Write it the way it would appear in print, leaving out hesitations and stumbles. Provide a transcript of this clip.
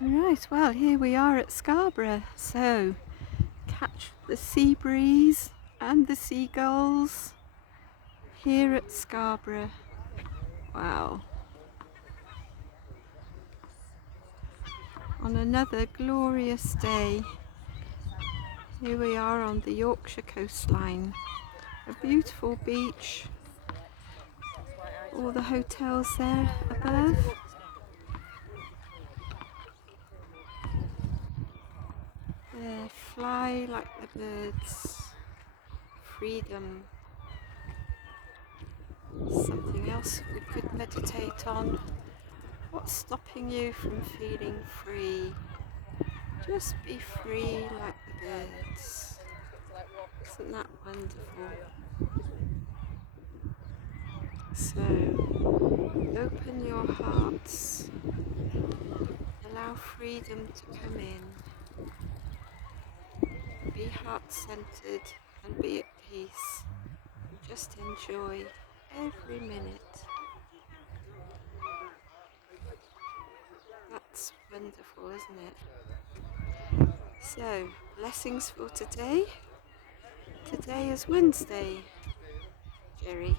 Right, well, here we are at Scarborough, so catch the sea breeze and the seagulls here at Scarborough. Wow. On another glorious day, here we are on the Yorkshire coastline. A beautiful beach, all the hotels there above. There, fly like the birds. Freedom. Something else we could meditate on. What's stopping you from feeling free? Just be free like the birds. Isn't that wonderful? So, open your hearts. Allow freedom to come in. Be heart-centered and be at peace. Just enjoy every minute. That's wonderful, isn't it? So, blessings for today. Today is Wednesday, Jerry.